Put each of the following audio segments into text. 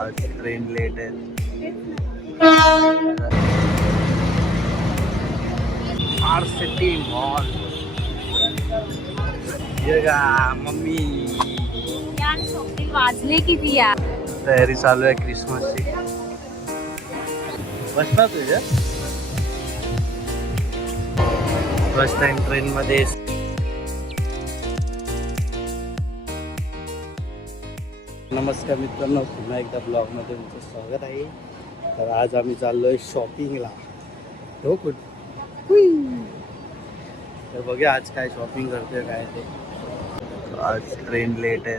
आज train late आहे. Smart city mall. Mummy यार शॉपिंग वाजले किती यार. तयारी चालू आहे क्रिसमसची. बसणार तुझ्या फर्स्ट टाइम ट्रेन मध्ये. नमस्कार मित्रांनो, पुन्हा एकदा ब्लॉगमध्ये तुमचं स्वागत आहे. तर आज आम्ही चाललोय शॉपिंगला. हो कुठे तर बघूया आज काय शॉपिंग करतोय काय ते. आज ट्रेन लेट आहे.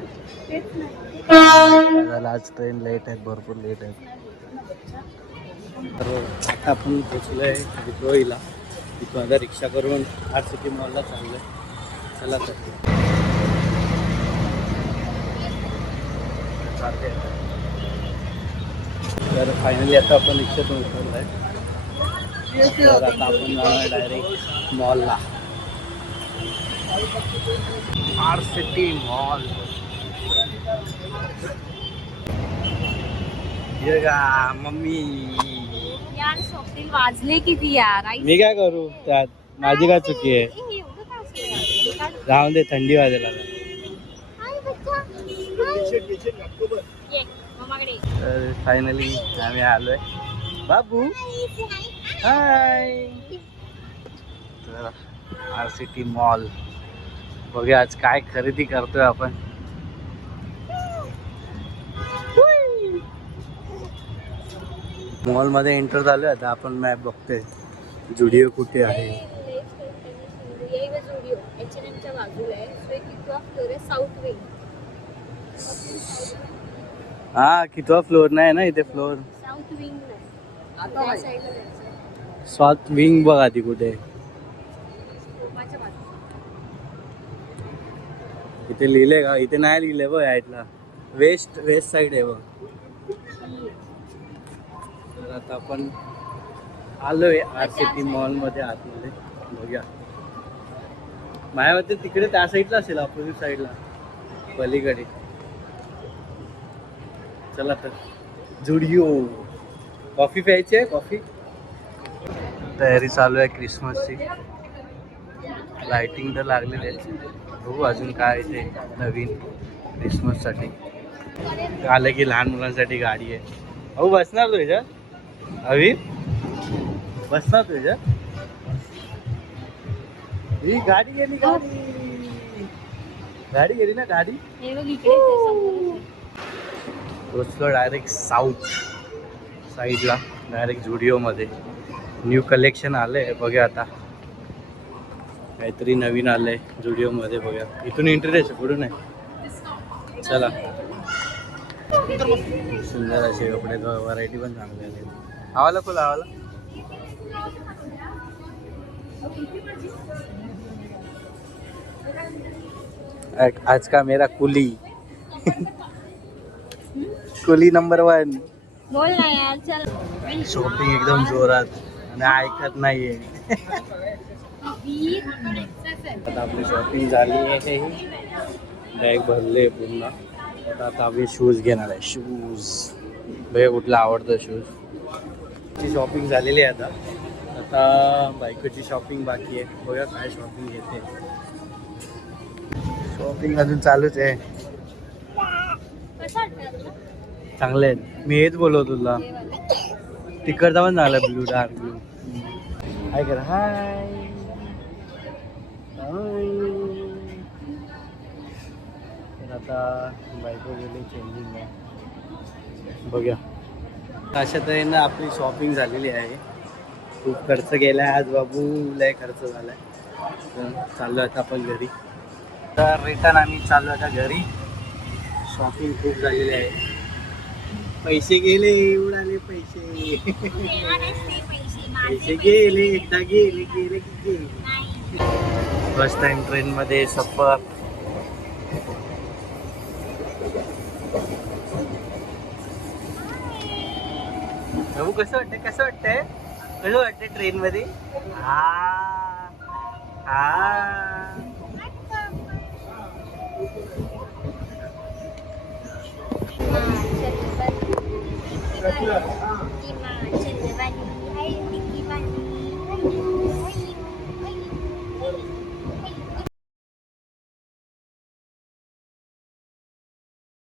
आज ट्रेन लेट आहेत, भरपूर लेट आहेत. तर आता आपण पोचलोय विक्रोळीला. तिथून आता रिक्षा करून RCT मॉलला चाललोय. चला तर फायनली आता आपण रिक्षातून उतरलो आहे. तर आता आपण जाणार डायरेक्ट मॉलला. RCT mall. ये का मम्मी. यार शॉपिंग वाजले किती यार. मी काय करू त्यात, माझी काय चुकी आहे. राहून दे, थंडी वाजायला. तर फायनली आम्ही आलोय. बाबू हाय. तर RCT मॉल बघूया आज काय खरेदी करतोय आपण. मॉल मध्ये एंटर झालोय. आता आपण मॅप बघतोय जुडिओ कुठे आहे. हा कितवा फ्लोर नाही ना इथे. फ्लोर साउथ विंग बघा ती कुठे. इथे लिहिले का? इथे नाही लिहिले बघ ॲडला. वेस्ट साईड आहे बघ. तर आता आपण आलोय RCT मॉल मध्ये आतमध्ये. बघूया माझ्या मते तिकडे त्या साईडला असेल, अपोजिट साईडला पलीकडे. चला तर जुडिओ. कॉफी प्यायची आहे. कॉफी. तयारी चालू आहे क्रिसमसची. लाइटिंग तर लागलेली आहे. बघू अजून काय ते नवीन क्रिसमससाठी. आलं की लहान मुलांसाठी गाडी आहे. अहो बसणार तुझ्या अभि, बसणार तुझ्या. ही गाडी गेली. गाडी गेली ना गाडी. पोचलो डायरेक्ट साऊथ साईडला, डायरेक्ट जुडिओमध्ये. न्यू कलेक्शन आलंय. बघूया आता काहीतरी नवीन आलंय जुडिओमध्ये. बघूया इथून एंट्री द्यायचं, पुढून आहे. चला. सुंदर असे कपडे, व्हरायटी पण चांगली आली. आवाला फुल आवाला. आज का मेरा कुली. कुली नंबर 1. बोल ना यार. चल शॉपिंग एकदम जोरात आणि ऐकत नाहीये. आता आपली शॉपिंग झाली आहे. बॅग भरले पूर्ण. आता आम्ही शूज घेणार आहे. शूज बघा कुठला आवडतं शूज. ची शॉपिंग झालेली आहे. आता बायकोची शॉपिंग बाकी आहे. बघा काय शॉपिंग घेते. शॉपिंग अजून चालूच आहे. चांगले आहेत. मी हेच बोलवतो तुला. तिकडचा पण झाला ब्लू, डार्क ब्लू. हाय कर. हाय. आता बायको गेली चेंजिंग. बघूया. अशा तऱ्हेनं आपली शॉपिंग झालेली आहे. खूप खर्च केला आहे आज बाबू. लय खर्च झाला आहे. तर चाललो आता आपण घरी. तर रिटर्न आम्ही चाललो आता घरी. शॉपिंग खूप झालेली आहे. पैसे गेले, उडाले पैसे. पैसे गेले, एकदा गेले की गेले. फर्स्ट टाइम ट्रेन मध्ये सफर. भाऊ कसं वाटतंय? कसं वाटतंय ट्रेन मध्ये? इमान